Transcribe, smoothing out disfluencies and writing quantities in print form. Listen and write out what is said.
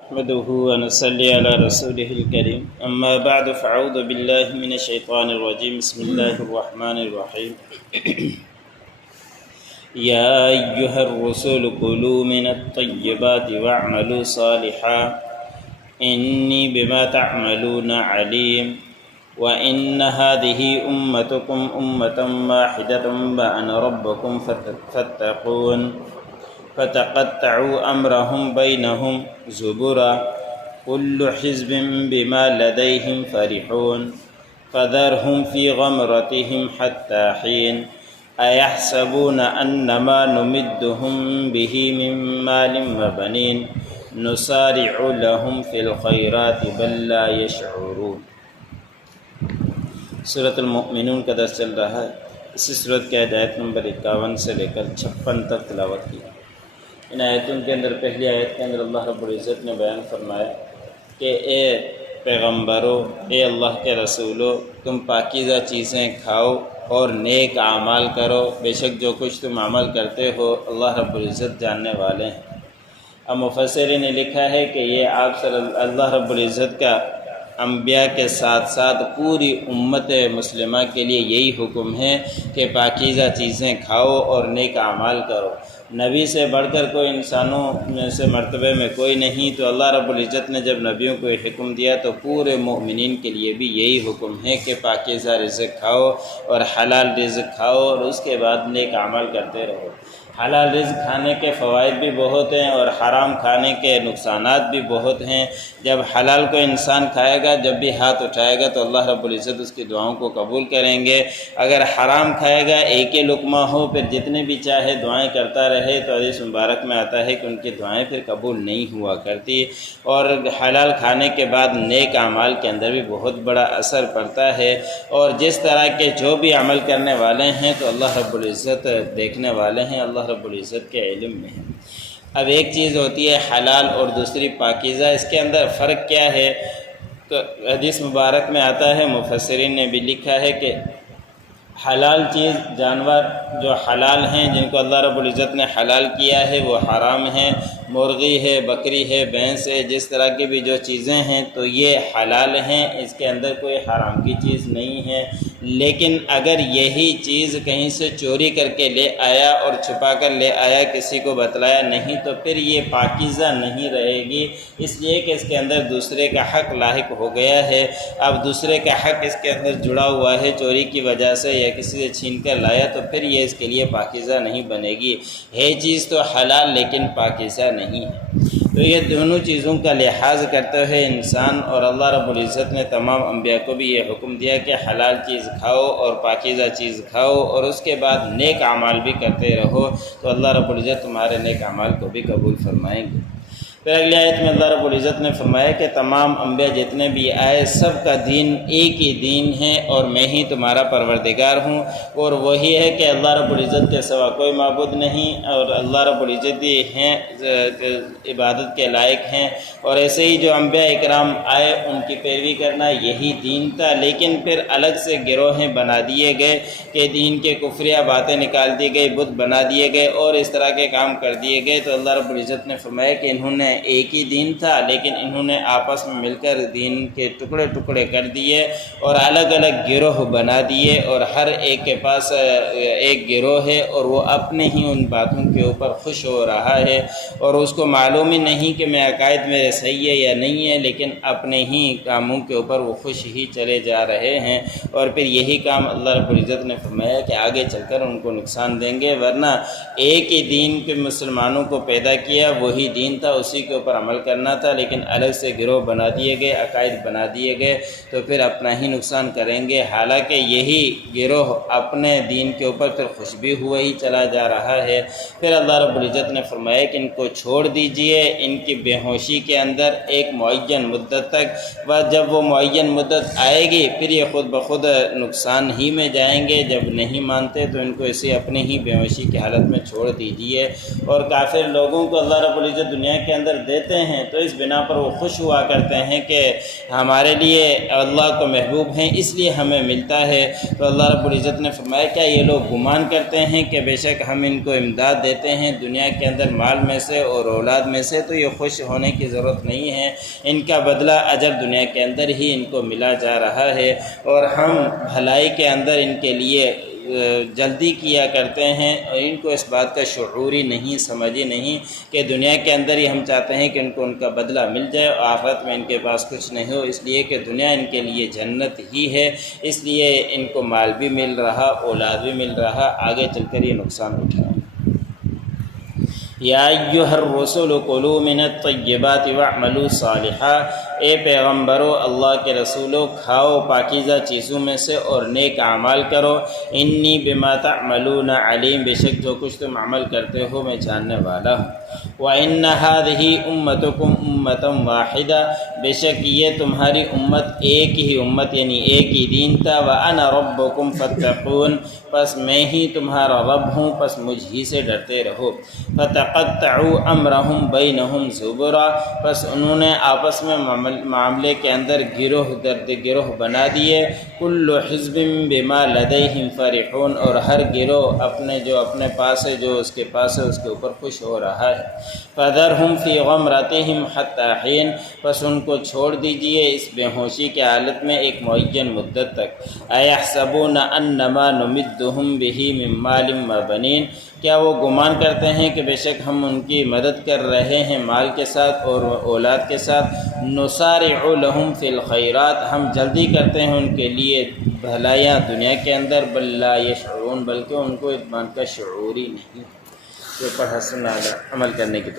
نحمده ونصلي على رسوله الكريم أما بعد فأعوذ بالله من الشيطان الرجيم بسم الله الرحمن الرحيم يا أيها الرسول كلوا من الطيبات واعملوا صالحا إني بما تعملون عليم وإن هذه أمتكم أمة واحدة وأنا ربكم فاتقون فتقطعوا أمرهم بينهم زبرا كل حزب بما لديهم فرحون فذرهم في غمرتهم حتى حين أيحسبون أنما نمدهم به من مال وبنين نسارع لهم في الخيرات بل لا يشعرون۔ سورۃ المؤمنون کا درس چل رہا ہے۔ اسی سورت کے آیت نمبر 51 سے لے کر 56 تک تلاوت کی۔ ان آیتوں کے اندر پہلی آیت کے اندر اللہ رب العزت نے بیان فرمایا کہ اے پیغمبرو، اے اللہ کے رسولو، تم پاکیزہ چیزیں کھاؤ اور نیک اعمال کرو، بے شک جو کچھ تم عمل کرتے ہو اللہ رب العزت جاننے والے ہیں۔ اب مفسرین نے لکھا ہے کہ یہ آپ صلی اللہ رب العزت کا انبیاء کے ساتھ ساتھ پوری امت مسلمہ کے لیے یہی حکم ہے کہ پاکیزہ چیزیں کھاؤ اور نیک اعمال کرو۔ نبی سے بڑھ کر کوئی انسانوں میں سے مرتبے میں کوئی نہیں، تو اللہ رب العزت نے جب نبیوں کو یہ حکم دیا تو پورے مومنین کے لیے بھی یہی حکم ہے کہ پاکیزہ رزق کھاؤ اور حلال رزق کھاؤ اور اس کے بعد نیک اعمال کرتے رہو۔ حلال رزق کھانے کے فوائد بھی بہت ہیں اور حرام کھانے کے نقصانات بھی بہت ہیں۔ جب حلال کو انسان کھائے گا، جب بھی ہاتھ اٹھائے گا تو اللہ رب العزت اس کی دعاؤں کو قبول کریں گے۔ اگر حرام کھائے گا، ایک ہی لقمہ ہو، پھر جتنے بھی چاہے دعائیں کرتا رہے تو حدیث مبارک میں آتا ہے کہ ان کی دعائیں پھر قبول نہیں ہوا کرتی۔ اور حلال کھانے کے بعد نیک اعمال کے اندر بھی بہت بڑا اثر پڑتا ہے، اور جس طرح کے جو بھی عمل کرنے والے ہیں تو اللہ رب العزت دیکھنے والے ہیں، اللہ رب العزت کے علم میں ہے۔ اب ایک چیز ہوتی ہے حلال اور دوسری پاکیزہ، اس کے اندر فرق کیا ہے؟ تو حدیث مبارک میں آتا ہے، مفسرین نے بھی لکھا ہے کہ حلال چیز، جانور جو حلال ہیں جن کو اللہ رب العزت نے حلال کیا ہے وہ حرام ہیں، مرغی ہے، بکری ہے، بھینس ہے، جس طرح کی بھی جو چیزیں ہیں تو یہ حلال ہیں، اس کے اندر کوئی حرام کی چیز نہیں ہے۔ لیکن اگر یہی چیز کہیں سے چوری کر کے لے آیا اور چھپا کر لے آیا، کسی کو بتلایا نہیں، تو پھر یہ پاکیزہ نہیں رہے گی، اس لیے کہ اس کے اندر دوسرے کا حق لاحق ہو گیا ہے۔ اب دوسرے کا حق اس کے اندر جڑا ہوا ہے چوری کی وجہ سے، یا کسی سے چھین کر لایا، تو پھر یہ اس کے لیے پاکیزہ نہیں بنے گی۔ ہے چیز تو حلال لیکن پاکیزہ نہیں ہے۔ تو یہ دونوں چیزوں کا لحاظ کرتے ہوئے انسان، اور اللہ رب العزت نے تمام انبیاء کو بھی یہ حکم دیا کہ حلال چیز کھاؤ اور پاکیزہ چیز کھاؤ اور اس کے بعد نیک اعمال بھی کرتے رہو، تو اللہ رب العزت تمہارے نیک اعمال کو بھی قبول فرمائیں گے۔ پھر اگلی آیت میں اللہ رب العزت نے فرمایا کہ تمام انبیاء جتنے بھی آئے سب کا دین ایک ہی دین ہے، اور میں ہی تمہارا پروردگار ہوں، اور وہی ہے کہ اللہ رب العزت کے سوا کوئی معبود نہیں، اور اللہ رب العزت ہی ہیں عبادت کے لائق ہیں۔ اور ایسے ہی جو انبیاء اکرام آئے ان کی پیروی کرنا یہی دین تھا، لیکن پھر الگ سے گروہیں بنا دیے گئے کہ دین کے کفریہ باتیں نکال دی گئی، بت بنا دیے گئے اور اس طرح کے کام کر دیے گئے۔ تو اللہ رب العزت نے فرمایا کہ انہوں نے ایک ہی دین تھا، لیکن انہوں نے آپس میں مل کر دین کے ٹکڑے ٹکڑے کر دیے اور الگ الگ گروہ بنا دیے، اور ہر ایک کے پاس ایک گروہ ہے اور وہ اپنے ہی ان باتوں کے اوپر خوش ہو رہا ہے، اور اس کو معلوم ہی نہیں کہ میں عقائد میرے صحیح ہے یا نہیں ہے، لیکن اپنے ہی کاموں کے اوپر وہ خوش ہی چلے جا رہے ہیں۔ اور پھر یہی کام اللہ رب العزت نے فرمایا کہ آگے چل کر ان کو نقصان دیں گے، ورنہ ایک ہی دین کے مسلمانوں کو پیدا کیا، وہی دین تھا، اسی کے اوپر عمل کرنا تھا، لیکن الگ سے گروہ بنا دیے گئے، عقائد بنا دیے گئے، تو پھر اپنا ہی نقصان کریں گے۔ حالانکہ یہی گروہ اپنے دین کے اوپر پھر خوش بھی ہوا ہی چلا جا رہا ہے۔ پھر اللہ رب العزت نے فرمایا کہ ان کو چھوڑ دیجئے ان کی بے ہوشی کے اندر ایک معین مدت تک، و جب وہ معین مدت آئے گی پھر یہ خود بخود نقصان ہی میں جائیں گے۔ جب نہیں مانتے تو ان کو اسے اپنے ہی بے ہوشی کی حالت میں چھوڑ دیجئے۔ اور کافر لوگوں کو اللہ رب العزت دنیا کے اندر اندر دیتے ہیں تو اس بنا پر وہ خوش ہوا کرتے ہیں کہ ہمارے لیے اللہ کو محبوب ہیں اس لیے ہمیں ملتا ہے۔ تو اللہ رب العزت نے فرمایا کیا یہ لوگ گمان کرتے ہیں کہ بے شک ہم ان کو امداد دیتے ہیں دنیا کے اندر مال میں سے اور اولاد میں سے، تو یہ خوش ہونے کی ضرورت نہیں ہے، ان کا بدلہ اجر دنیا کے اندر ہی ان کو ملا جا رہا ہے، اور ہم بھلائی کے اندر ان کے لیے جلدی کیا کرتے ہیں، اور ان کو اس بات کا شعور ہی نہیں، سمجھ ہی نہیں کہ دنیا کے اندر ہی ہم چاہتے ہیں کہ ان کو ان کا بدلہ مل جائے اور آخرت میں ان کے پاس کچھ نہیں ہو، اس لیے کہ دنیا ان کے لیے جنت ہی ہے، اس لیے ان کو مال بھی مل رہا، اولاد بھی مل رہا، آگے چل کر یہ نقصان اٹھائے۔ یا ایھا الرسول کلوا من الطیبات واعملوا صالحا، اے پیغمبرو، اللہ کے رسولو، کھاؤ پاکیزہ چیزوں میں سے اور نیک اعمال کرو، انی بما تعملون علیم، بے شک جو کچھ تم عمل کرتے ہو میں جاننے والا ہوں۔ وَإِنَّ هَذِهِ أُمَّتُكُمْ أُمَّةً وَاحِدَةً، بے شک یہ تمہاری امت ایک ہی امت یعنی ایک ہی دین تھا، وَأَنَا رَبُّكُمْ فَاتَّقُونِ، پس میں ہی تمہارا رب ہوں، پس مجھ ہی سے ڈرتے رہو۔ فَتَقَطَّعُوا أَمْرَهُمْ بَيْنَهُمْ زُبُرًا، پس انہوں نے آپس میں معاملے کے اندر گروہ درد گروہ بنا دیے، كُلُّ حِزْبٍ بِمَا لَدَيْهِمْ فَرِحُونَ، اور ہر گروہ اپنے پاس ہے جو اس کے پاس ہے اس کے اوپر خوش ہو رہا ہے۔ فَذَرْهُمْ فِي غَمْرَتِهِمْ حَتَّىٰ حِينٍ، پس ان کو چھوڑ دیجئے اس بے ہوشی کے حالت میں ایک معین مدت تک۔ أَيَحْسَبُونَ أَنَّمَا نُمِدُّهُمْ بِهِ مِن مَّالٍ وَبَنِينَ، کیا وہ گمان کرتے ہیں کہ بے شک ہم ان کی مدد کر رہے ہیں مال کے ساتھ اور اولاد کے ساتھ؟ نُسَارِعُ لَهُمْ فِي الْخَيْرَاتِ، ہم جلدی کرتے ہیں ان کے لیے بھلائیاں دنیا کے اندر، بل لا یشعرون، بلکہ ان کو اس بات کا شعور ہی نہیں۔ اس پر حسن عمل کرنے کی